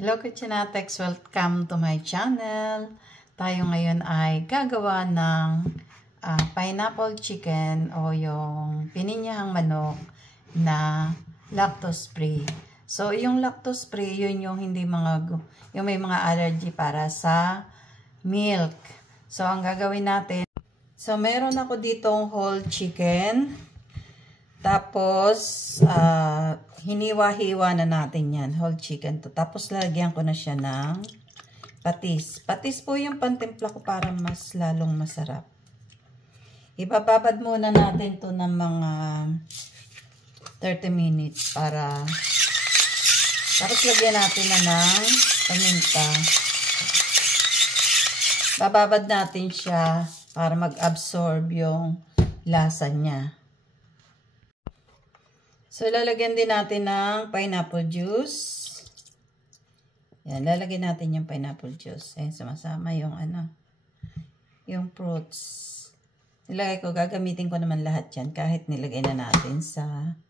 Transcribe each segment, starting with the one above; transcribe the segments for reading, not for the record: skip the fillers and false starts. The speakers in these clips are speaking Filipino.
Hello Kitchenatex! Welcome to my channel. Tayo ngayon ay gagawa ng pineapple chicken o yung pininyahang manok na lactose free. So, yung lactose free, yun yung yung may mga allergy para sa milk. So, ang gagawin natin, so meron ako ditong whole chicken. Tapos, hiniwa-hiwa na natin yan. Whole chicken to. Tapos, lalagyan ko na siya ng patis. Patis po yung pantimpla ko para mas lalong masarap. Ibababad muna natin to ng mga 30 minutes para tapos lagyan natin na ng paminta. Bababad natin siya para mag-absorb yung lasa niya. So, lalagyan din natin ng pineapple juice. Yan, lalagyan natin yung pineapple juice. Ayan, sumasama yung yung fruits. Nilagay ko, gagamitin ko naman lahat yan kahit nilagay na natin sa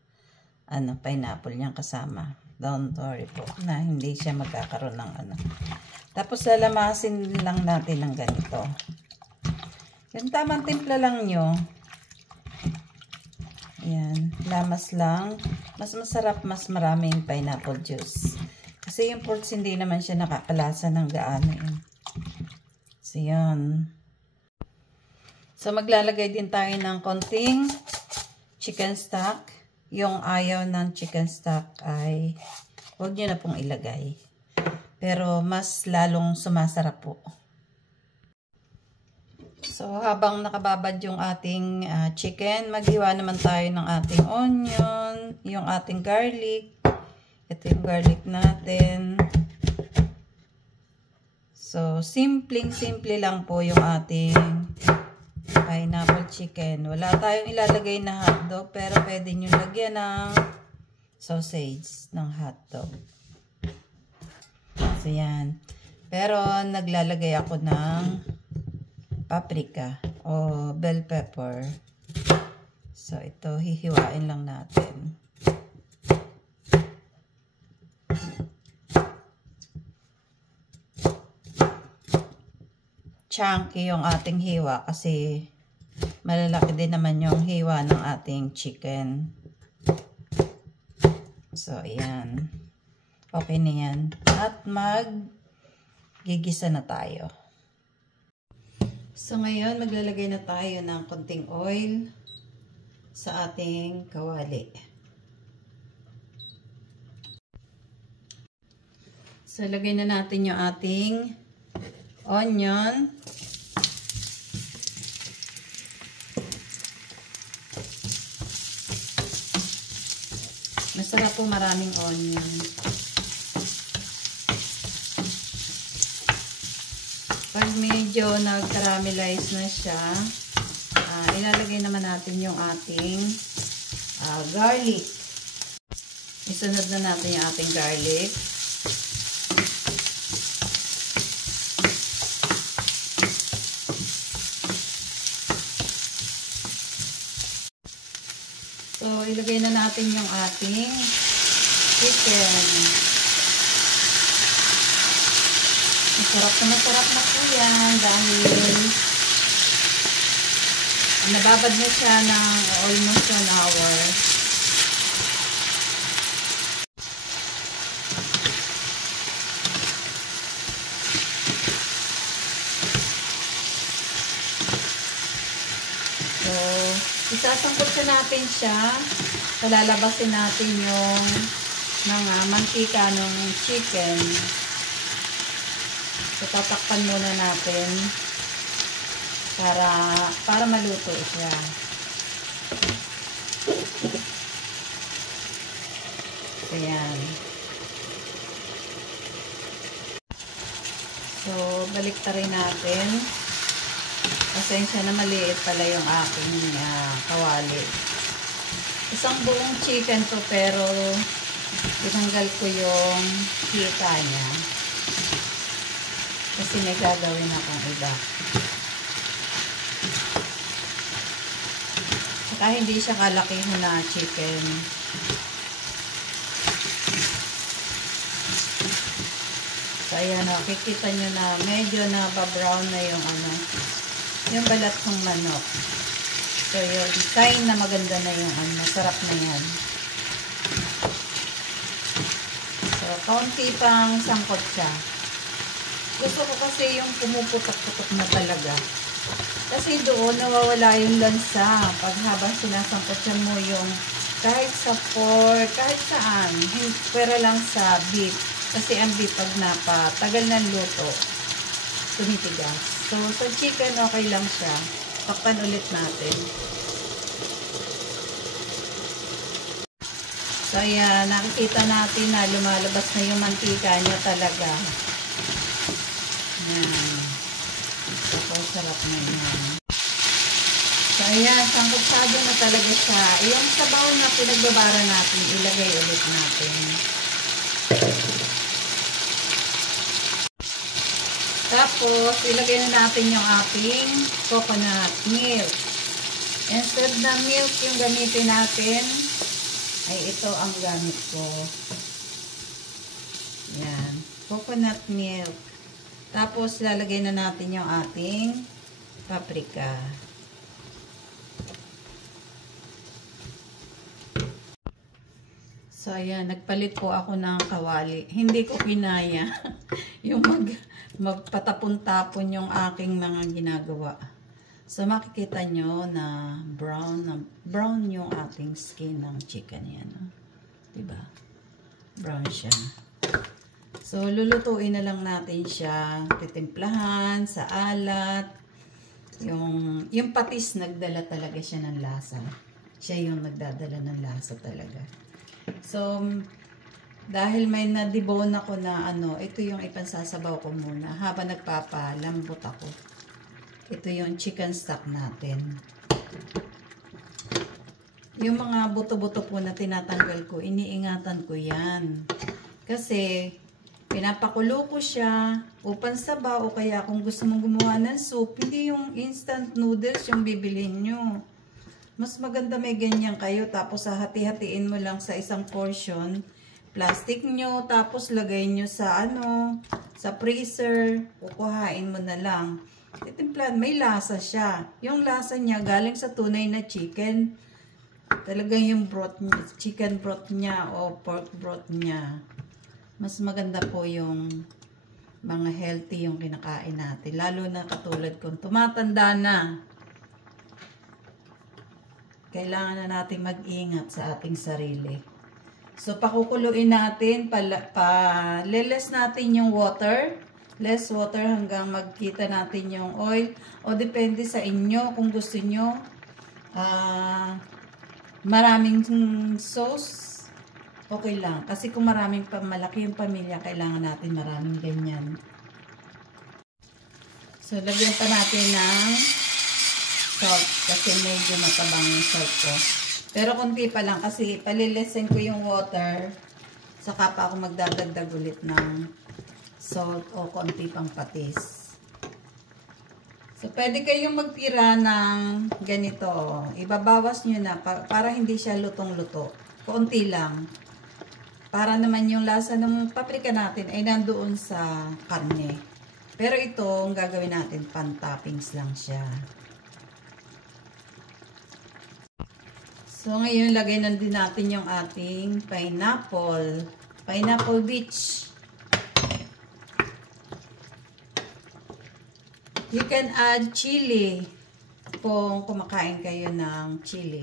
pineapple niyang kasama. Don't worry po na hindi siya magkakaroon ng Tapos, lalamasin lang natin ng ganito. Yung tamang timpla lang nyo. Ayan, lamas lang. Mas masarap, mas maraming pineapple juice. Kasi yung fruits hindi naman siya nakakalasa ng gaano. So, yan. So, maglalagay din tayo ng konting chicken stock. Yung ayaw ng chicken stock ay huwag nyo na pong ilagay. Pero, mas lalong sumasarap po. So, habang nakababad yung ating chicken, maghiwa naman tayo ng ating onion, yung ating garlic. Ito yung garlic natin. So, simple lang po yung ating pineapple chicken. Wala tayong ilalagay na hotdog, pero pwede nyo lagyan ng sausage ng hotdog. So, yan. Pero, naglalagay ako ng paprika o bell pepper. So, ito, hihiwain lang natin. Chunky yung ating hiwa kasi malalaki din naman yung hiwa ng ating chicken. So, ayan. Okay na yan. At mag-gigisa na tayo. So, ngayon, maglalagay na tayo ng konting oil sa ating kawali. So, lagay na natin yung ating onion. Masarap po maraming onion. Pag medyo nag-caramelize na siya, ilalagay naman natin yung ating garlic. Isunod na natin yung ating garlic. So, ilagay na natin yung ating chicken. Masarap na po yan dahil nababad na siya ng almost 1 hour. So, isasangkot natin siya. Palalabasin natin yung mga mantika ng chicken. So, tatakpan muna natin para maluto siya. So, yan. So, balik ta rin natin. Pasensya na maliit pala yung aking kawali. Isang buong chicken to pero tinanggal ko yung hita niya. Kasi may gagawin akong iba. Saka hindi siya kalakihan na chicken. ayan, nakikita nyo na medyo na-brown na yung ano, yung balat ng manok. So, yun, kain na maganda na yung ano, masarap na yan. So, kaunti pang sangkot siya. Gusto ko kasi yung pumuputok-putok na talaga. Kasi doon, nawawala yung lansa. Pag habang sinasangkot siya mo yung kahit sa pork, kahit saan. Pero lang sa beef. Kasi ang beef pag tagal ng luto, tumitigas. So, sa chicken, okay lang siya. Takpan ulit natin. So, ayan, nakikita natin na lumalabas na yung mantika niya talaga. Ayan. So, sarap na yan. So, ayan, sangkutsado na talaga siya. Yung sabaw na pinagbabara natin, ilagay ulit natin. Tapos, ilagay na natin yung ating coconut milk. Instead na milk yung gamitin natin, ay ito ang gamit ko. Yan. Coconut milk. Tapos, lalagay na natin yung ating paprika. So, ayan. Nagpalit po ako ng kawali. Hindi ko pinaya yung magpatapon-tapon yung aking mga ginagawa. So, makikita nyo na brown yung ating skin ng chicken yan. Diba? Brown siya. So, lulutuin na lang natin siya. Titimplahan sa alat. Yung patis, nagdala talaga siya ng lasa. Siya yung nagdadala ng lasa talaga. So, dahil may na-debone ako na ano, ito yung ipansasabaw ko muna habang nagpapalambot ako. Ito yung chicken stock natin. Yung mga buto-buto po na tinatanggal ko, iniingatan ko yan. Kasi, pinapakulo ko siya, upan sabaw, o kaya kung gusto mong gumawa ng soup, hindi yung instant noodles yung bibilhin nyo. Mas maganda may ganyan kayo, tapos hati-hatiin mo lang sa isang portion, plastic nyo, tapos lagay nyo sa sa freezer, kukuhain mo na lang. Titimplahan, may lasa siya. Yung lasa niya galing sa tunay na chicken. Talagang yung broth niya, chicken broth niya o pork broth niya. Mas maganda po yung mga healthy yung kinakain natin. Lalo na katulad kung tumatanda na. Kailangan na natin mag-ingat sa ating sarili. So, pakukuluin natin, leles natin yung water. Less water hanggang magkita natin yung oil. O depende sa inyo kung gusto nyo. Maraming sauce, okay lang. Kasi kung malaki yung pamilya, kailangan natin maraming ganyan. So, lagyan pa natin ng salt. Kasi medyo matabang yung salt ko. Pero konti pa lang kasi palilesen ko yung water. Saka pa ako magdadagdag ulit ng salt o konti pang patis. So, pwede kayong magtira ng ganito. Ibabawas nyo na para hindi siya lutong-luto. Konti lang. Para naman yung lasa ng paprika natin ay nandoon sa karne. Pero ito, ang gagawin natin, pan-toppings lang siya. So, ngayon, lagay na din natin yung ating pineapple. Pineapple beach. You can add chili kung kumakain kayo ng chili.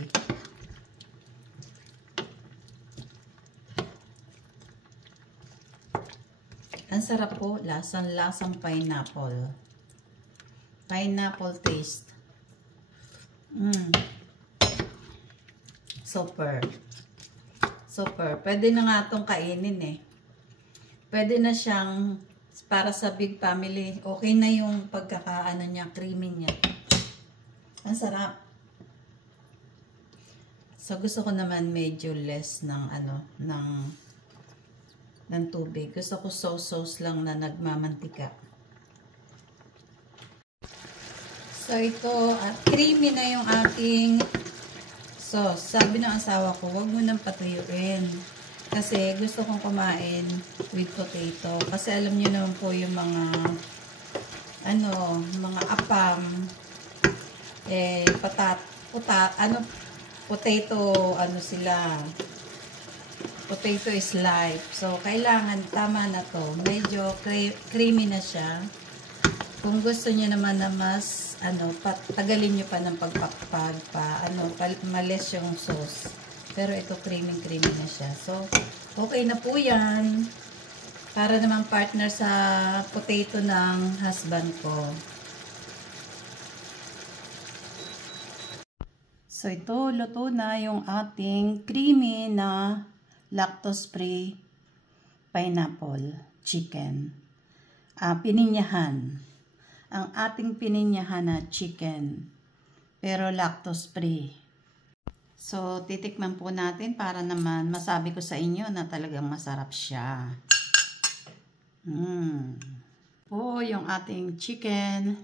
Ang sarap po, lasang pineapple. Pineapple taste. Super. Super. Pwede na nga itong kainin eh. Pwede na siyang para sa big family. Okay na yung pagkakaano niya, creamy niya. Ang sarap. So, gusto ko naman medyo less ng ng tubig. Gusto ko sauce lang na nagmamantika. So, ito, creamy na yung ating sauce. Sabi ng asawa ko, huwag mo nang patuyuin. Kasi gusto kong kumain with potato. Kasi alam niyo naman po yung mga mga apam, potato, sila. Potato is life. So, kailangan, tama na to. Medyo creamy na siya. Kung gusto niyo naman na mas, tagalin niyo pa ng malis yung sauce. Pero ito, creamy na siya. So, okay na po yan. Para namang partner sa potato ng husband ko. So, ito, luto na yung ating creamy na lactose-free pineapple chicken. Pininyahan. Ang ating pininyahan na chicken. Pero lactose-free. So, titikman po natin para naman masabi ko sa inyo na talagang masarap siya. Po, yung ating chicken.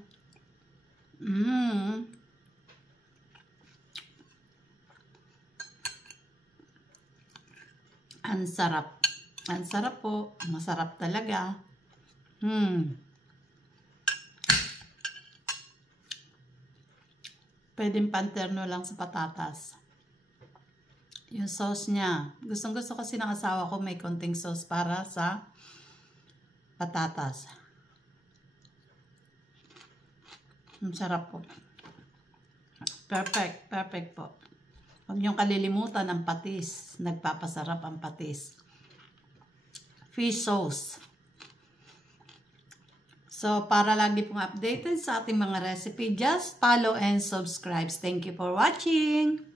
Ang sarap. Ang sarap po. Masarap talaga. Pwedeng panterno lang sa patatas. Yung sauce niya. Gustong-gusto kasi ng asawa ko may konting sauce para sa patatas. Ang sarap po. Perfect. Perfect po. Huwag niyong kalilimutan ang patis. Nagpapasarap ang patis. Fish sauce. So, para lagi pong updated sa ating mga recipe, just follow and subscribe. Thank you for watching.